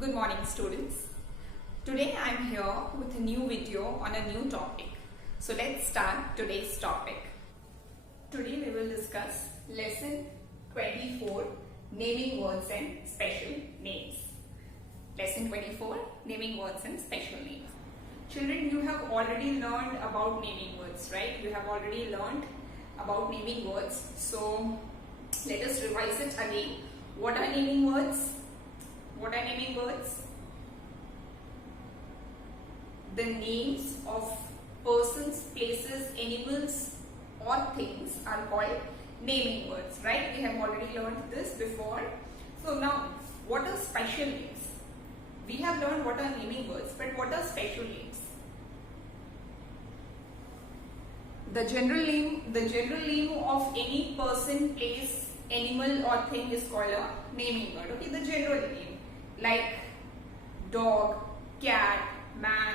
Good morning, students. Today I am here with a new video on a new topic. So let's start today's topic. Today we will discuss lesson 24, naming words and special names. Lesson 24, naming words and special names. Children, you have already learned about naming words, right? You have already learned about naming words. So let us revise it again. What are naming words? What are naming words? The names of persons, places, animals or things are called naming words, right? We have already learned this before. So now, what are special names? We have learned what are naming words, but what are special names? The general name of any person, place, animal or thing is called a naming word. Okay, the general name, like dog, cat, man,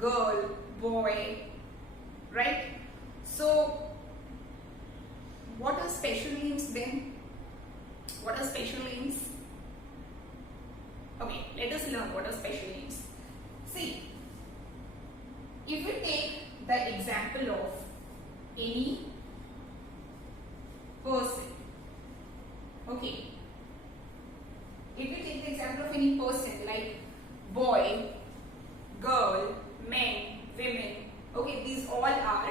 girl, boy, right? So what are special names then? What are special names? Okay, let us learn what are special names. See, if we take the example of any person, okay, if we take the example of any person like boy, girl, men, women, okay, these all are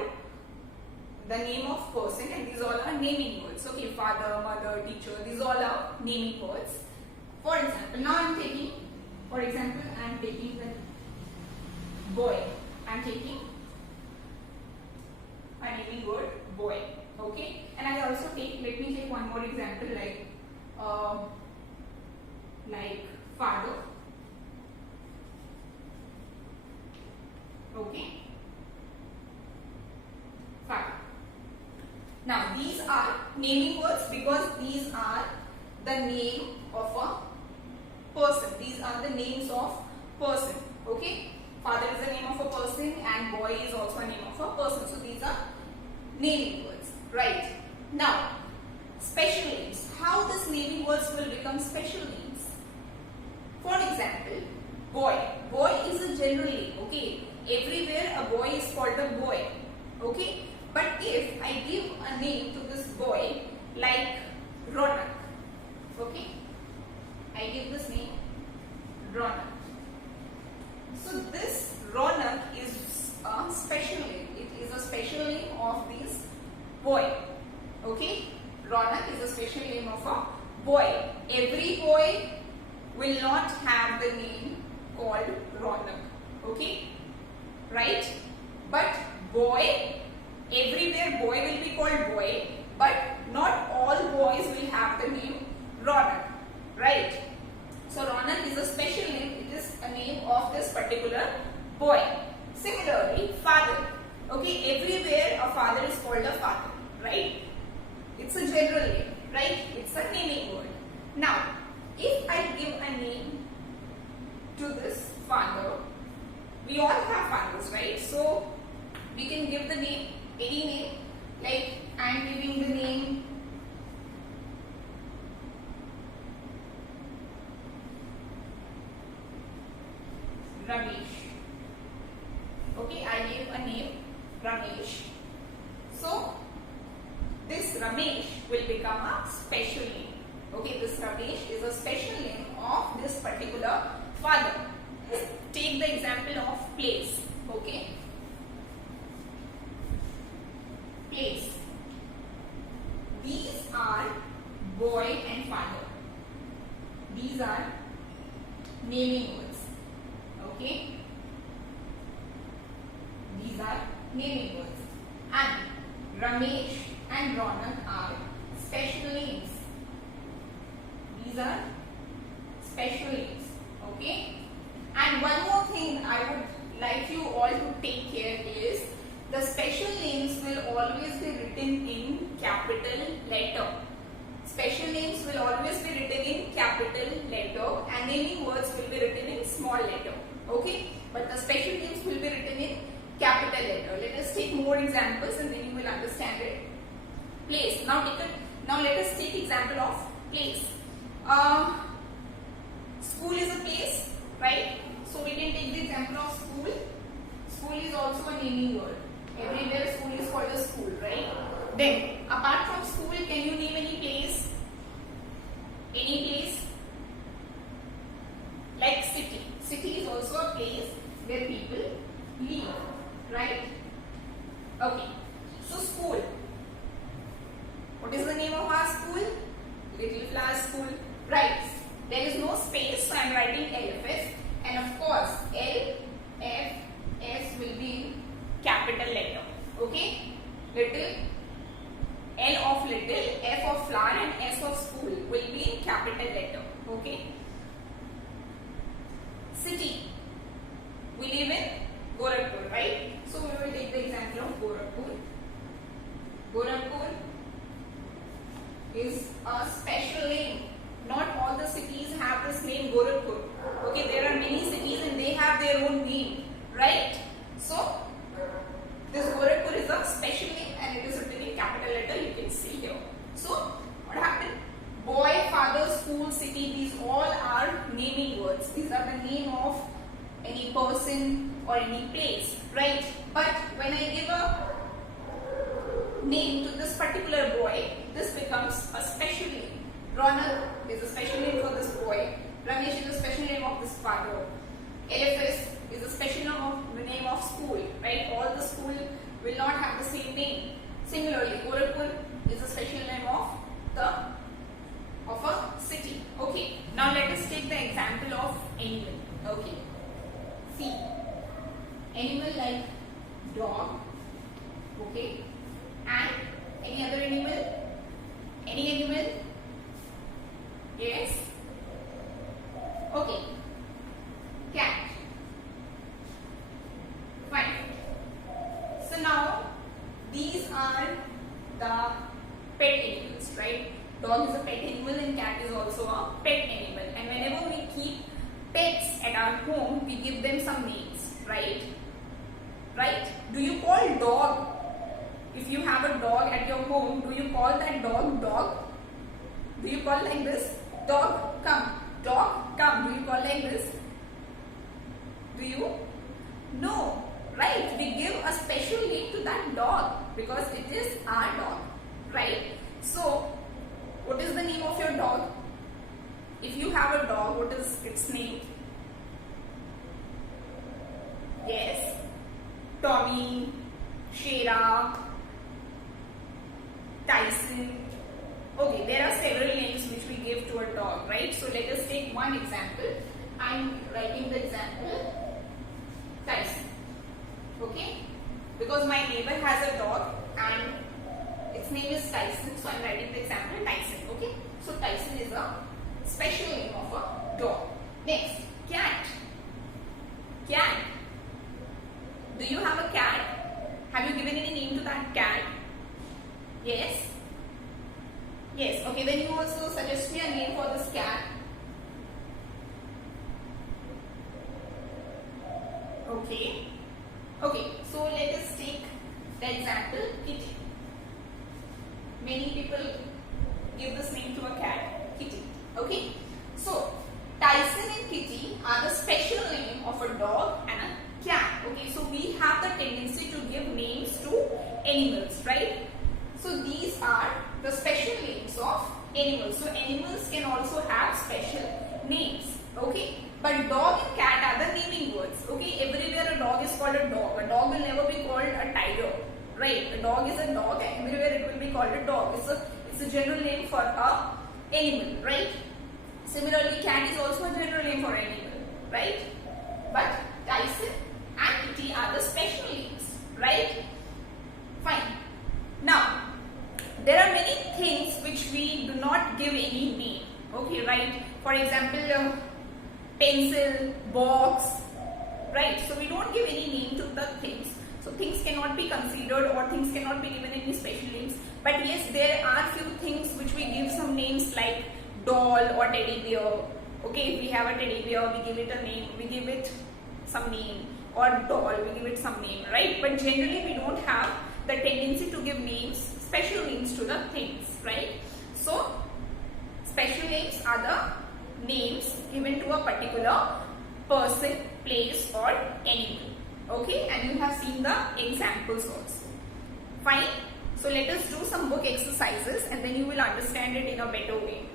the name of person and these all are naming words. Okay, father, mother, teacher, these all are naming words. For example, now I am taking the boy. I am taking a naming word boy. Okay, and I also let me take one more example like father. Okay, father. Now these are naming words because these are the name of a person. These are the names of person. Okay, father is the name of a person and boy is also a name of a person. So these are naming words, right? Now, special names. How these naming words will become special names? For example, boy. Boy is a general name. Okay, everywhere a boy is called a boy. Okay, but if I give a name to this boy like Ronak, okay, I give this name Ronak. So this Ronak is a special name. It is a special name of this boy. Okay, Ronak is a special name of a boy. Every boy will not have the name called Ronak. Okay, right? But boy, everywhere boy will be called boy, but not all boys will have the name Ronak, right? So Ronak is a special name. It is a name of this particular boy. Similarly, father. Okay, everywhere a father is called a father, right? It's a general name, right? It's a naming word. Now, if I give a name to this father, we all have fathers, right? So we can give the name, any name, like I am giving the name Ramesh. Okay, I gave a name Ramesh. So this Ramesh will become a special name. Okay, this Ramesh is a special name of this particular father. Take the example of place. Okay, place. These are boy and father. These are naming words. Okay, these are naming words. And Ramesh and Ronak are special names. These are special names. Okay, and one more thing I would like you all to take care is the special names will always be written in capital letter. Special names will always be written in capital letter and naming words will be written in small letter. Okay, but the special names will be written in capital letter. Let us take more examples and then you will understand it. Place. Now let us take example of place. School is a live in Gorakhpur, right? So we will take the example of Gorakhpur. Gorakhpur is a special name. Not all the cities have this name Gorakhpur. Okay, there are many cities and they have their own name, right? So this Gorakhpur is a special name and it is written in capital letter. You can see here. So what happened? Boy, father, school, city, these all are naming words. These are the name of any person or any place, right? But when I give a name to this particular boy, this becomes a special name. Ronald is a special name for this boy. Ramesh is a special name of this father. Eliphaz is a special name of school, right? All the school will not have the same name. Similarly, Gorakhpur is a special name of a city. Okay. Now let us take the example of animal. Okay. See, animal like dog. Okay. And any other animal? Any animal? Yes. Okay. Cat. Fine. So now these are the pet animals, right? Dog is a pet animal and cat is also a pet animal. And whenever we keep pets at our home, we give them some names, right? Right? Do you call dog? If you have a dog at your home, do you call that dog dog? Do you call like this? Dog, come. Dog, come. Do you call like this? Do you? No. Right? We give a special name to that dog because it is our dog. Right? So, what is the name of your dog? If you have a dog, what is its name? Yes. Tommy, Shera, Tyson. Okay, there are several names which we give to a dog, right? So let us take one example. I am writing the example Tyson. Okay? Because my neighbor has a dog and its name is Tyson, so I am writing the example Tyson. Okay? So Tyson is a special name of a dog. Next, cat. Cat. Do you have a cat? Have you given any name to that cat? Yes? Yes. Okay, then you also suggest me a name for this cat. Okay. Okay, so let us take the example kitty. Many people give this name to a cat, kitty. Okay. So Tyson and Kitty are the special name of a dog and a cat. Okay, so we have the tendency to give names to animals, right? So these are the special names of animals. So animals can also have special names. Okay, but dog and cat are the naming words. Okay, everywhere a dog is called a dog. A dog will never be called a tiger, right? A dog is a dog and everywhere it will be called a dog. It's a general name for a animal, right? Similarly, cat is also a general name for animal, right? But Tyson and Kitty are the special names, right? Fine. Now, there are many things which we do not give any name. Okay, right? For example, pencil, box, right? So we don't give any name to the things. So things cannot be considered or things cannot be given any special names. But yes, there are few things which we give some names like doll or teddy bear. Okay, if we have a teddy bear, we give it a name, we give it some name, or doll, we give it some name, right? But generally we don't have the tendency to give names, special names to the things, right? So special names are the names given to a particular person, place or animal. Okay, and you have seen the examples also. Fine. So let us do some book exercises and then you will understand it in a better way.